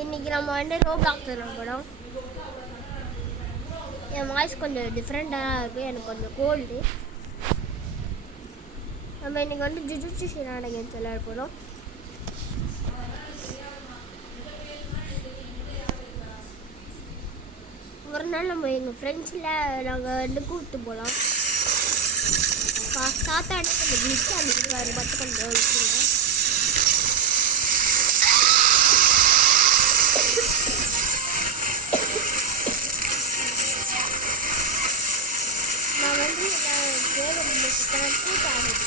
இன்னைக்கு நம்ம வந்து ரோப்ளாக்ஸ் விளையாடுறோம். என் வாய்ஸ் கொஞ்சம் டிஃப்ரெண்ட்டாக இருக்குது, எனக்கு கொஞ்சம் கோல்டு. நம்ம இன்னைக்கு வந்து ஜுஜுட்சு ஷினான கேம்ஸ் விளையாட போகிறோம். ஒரு நாள் நம்ம எங்கள் ஃப்ரெண்ட்ஸில் நாங்கள் வந்து கூப்பிட்டு போகலாம். சாத்தாடே கொஞ்சம் கிளிச்சு அனுப்பிடுவாரு, மட்டும் கொஞ்சம் வச்சுருங்க. நான் வந்து கூட்ட ஆகுது.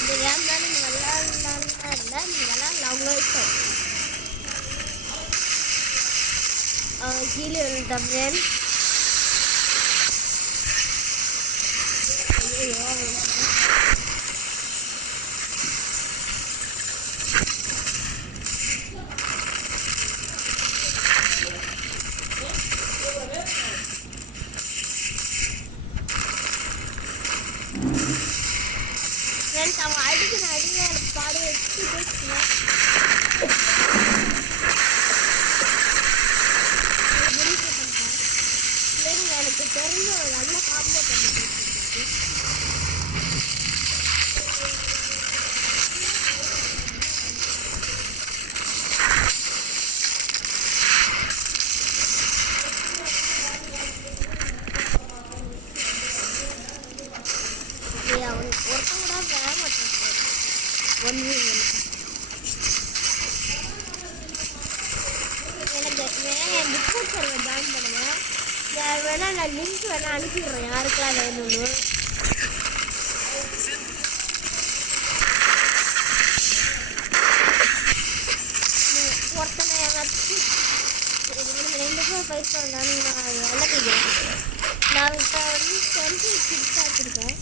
இந்த கேம் தான் நீங்கள் விளையாடலான்னு இல்லை, நீங்கள் விளையாடலாம் அவங்க இஷ்டம். கீழே தம்பேன் ஃப்ரெண்ட்ஸ் அவங்க அடிக்கிற அடியில் எனக்கு பாடி வச்சு பேசுவேன். எனக்கு தெரிஞ்ச ஒரு நல்ல காம்போ பண்ணி அவனுக்கு ஒருத்தங்க கூட வேற மாட்டேன். ஒன்று எனக்கு என் டிஸ்கவுண்ட் சர்வர் ஜாயின் பண்ணுவேன். யார் வேணால் நான் லிங்க் வேணால் அனுப்பிடுறேன், யாருக்கெல்லாம் வேணும்னு. ஒருத்தனை ஏதாச்சும் 2 பேர் ஃபைட் பண்ணான்னு நான் வெள்ள கேட்குறேன். நான் இப்போ வந்து 20 கிட்ஸ் ஆக்கிருக்கேன்.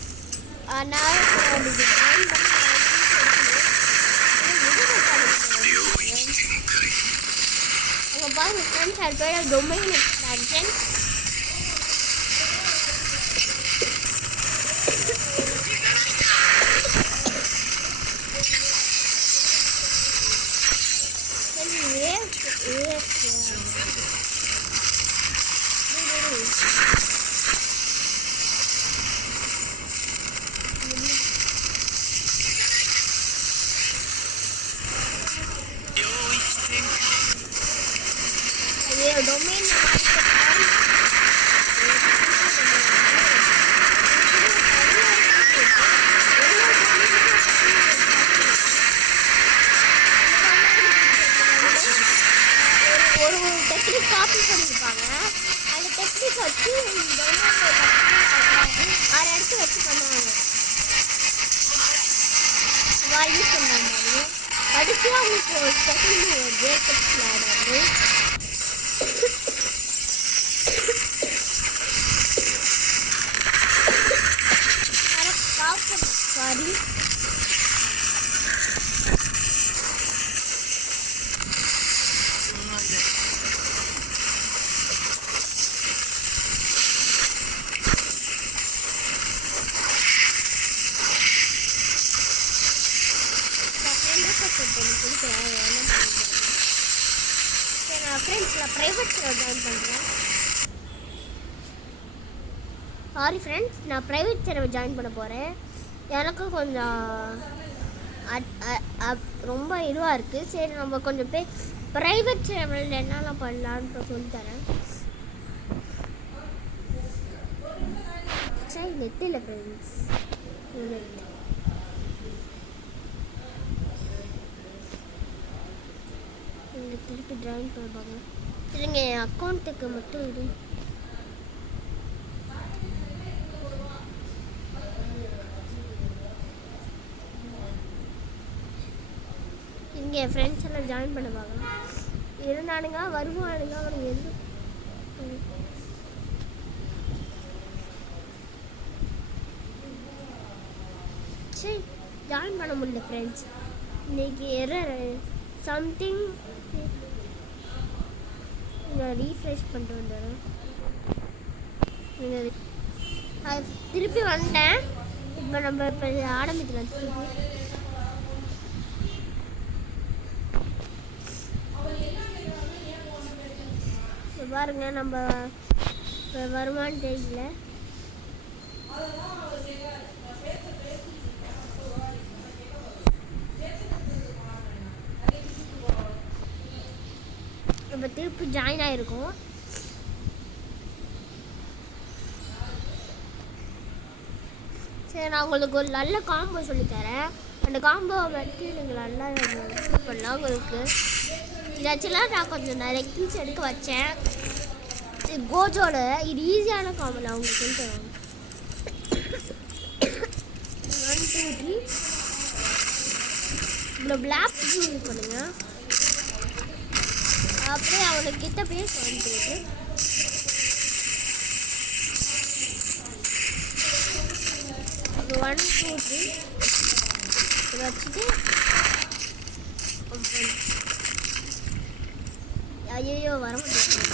நான் ஜாயின் பண்ணி அங்கே பாருங்க ஃப்ரெண்ட்ஸ், அது பேர் டொமைன் எக்ஸ்பான்ஷன். டொமைன் ஒரு டெக்னிக் காப்பி பண்ணியிருப்பாங்க. அந்த டெக்னிக் வச்சு 6 இடத்து வச்சு பண்ணுவாங்க. யூஸ் பண்ண மாதிரி கடைசியாக அவங்களுக்கு ஒரு செகண்ட் ஜேக்கப்ஸ் விளையாடாது. சாரி சாரி ஃப்ரெண்ட்ஸ், நான் ப்ரைவேட் சர்வர் ஜாயின் பண்ண போகிறேன். எனக்கு கொஞ்சம் ரொம்ப இதுவாக இருக்குது. சரி, நம்ம கொஞ்சம் ப்ரைவேட் சர்வரில் என்னெல்லாம் பண்ணலான்னு சொல்லித்தரேன். சரி, நெட் இல்லை ஃப்ரெண்ட்ஸ், நெட் இங்கே திருப்பி ஜாயின் பண்ண பார்க்கலாம். சரிங்க, என் அக்கௌண்ட்டுக்கு மட்டும் இது இங்கே என் ஃப்ரெண்ட்ஸ் எல்லாம் ஜாயின் பண்ண பார்க்கலாம். இருந்தானுங்க வருவானுங்க, அவனுக்கு எது சரி ஜாயின் பண்ண முடியல ஃப்ரெண்ட்ஸ். இன்னைக்கு எரர் சம்திங். நான் ரீஃப்ரெஷ் பண்ணிட்டு வந்துடுறேன். திருப்பி வந்துட்டேன். இப்போ நம்ம இப்போ ஆரம்பிக்கலாம் திருப்பி. இப்போ பாருங்க நம்ம இப்போ வருமானு தெரியல. இப்போ திருப்பி ஜாயின் ஆகிருக்கோம். சரி, நான் உங்களுக்கு ஒரு நல்ல காம்போ சொல்லித்தரேன். அந்த காம்போவை பற்றி நீங்கள் நல்லா பண்ணலாம். உங்களுக்கு இது ஆக்சுவலாக நான் கொஞ்சம் நிறைய கிங்ஸ் எடுக்க வச்சேன். கோஜோட இது ஈஸியான காம்போ நான் உங்களுக்கு சொல்லித்தரேன். 1 2 3 இவ்வளோ பிளாக் யூஸ் பண்ணுங்க. அப்படியே அவனுக்கு கிட்ட போய் 1 2 3 1 2 3 இதை வச்சுட்டு ஐயோ வர முடியாது.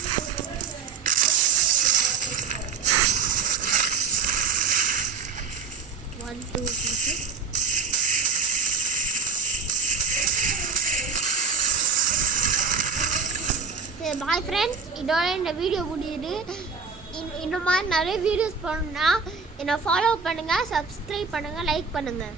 பாய் ஃப்ரெண்ட்ஸ், இதோட இந்த வீடியோ முடியுது. இந்த மாதிரி நிறைய வீடியோஸ் பண்ணணும்னா என்னை ஃபாலோ பண்ணுங்கள், சப்ஸ்கிரைப் பண்ணுங்கள், லைக் பண்ணுங்கள்.